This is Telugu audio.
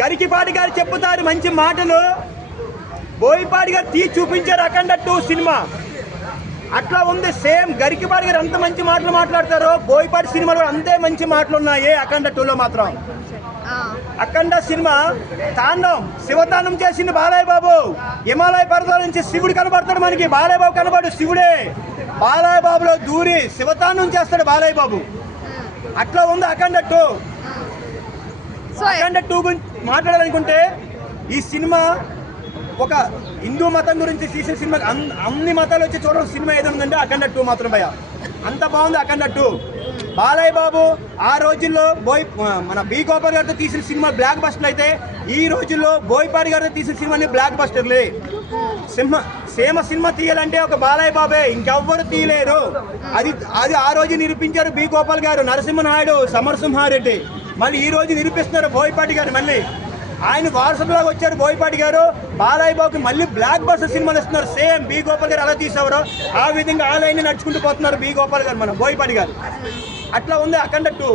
గరికిపాటి గారు చెప్పుతారు మంచి మాటలు, బోయపాటి గారు చూపించారు అఖండ 2 సినిమా. అట్లా ఉంది సేమ్. గరికిపాటి గారు అంత మంచి మాటలు మాట్లాడతారో బోయపాటి సినిమాలో అంతే మంచి మాటలు ఉన్నాయి అఖండ 2లో మాత్రం. అఖండ సినిమా తాండం, శివతాండం చేసింది బాలయ్య బాబు. హిమాలయ పర్వతాల నుంచి శివుడు కనబడతాడు మనకి, బాలయ్య బాబు కనబడు, శివుడే బాలయ్య బాబులో దూరి శివతాండం చేస్తాడు బాలయ్య బాబు. అట్లా ఉంది అఖండ 2. అఖండ 2 గురించి మాట్లాడాలనుకుంటే ఈ సినిమా ఒక హిందూ మతం గురించి తీసిన సినిమా. అన్ని మతాలు వచ్చి చూడడం సినిమా ఏదో ఉందంటే అఖండ 2 మాత్రం భయ. అంత బాగుంది అఖండ 2. బాలయ్య బాబు ఆ రోజుల్లో మన బి గోపాల్ గారితో తీసిన సినిమా బ్లాక్ బస్టర్లు అయితే, ఈ రోజుల్లో బోయపాటి గారితో తీసిన సినిమాని బ్లాక్ బస్టర్లే. సినిమా తీయాలంటే ఒక బాలయ్య బాబే, ఇంకెవ్వరు తీయలేరు. అది ఆ రోజు నిరూపించారు బి గోపాల్ గారు, నరసింహనాయుడు, సమరసింహారెడ్డి. మళ్ళీ ఈ రోజు నిరూపిస్తున్నారు బోయపాటి గారు. మళ్ళీ ఆయన వారసులాగా వచ్చారు బోయపాటి గారు. బాలయ్య బాబుకి మళ్ళీ బ్లాక్ బస్టర్ సినిమాలు ఇస్తున్నారు. సేమ్ బి గోపాల్ గారు అలా తీసేవారు ఆ విధంగా ఆ లైన్ నడుచుకుంటూ పోతున్నారు బి గోపాల్ గారు, మన బోయపాటి గారు. అట్లా ఉంది అఖండ 2.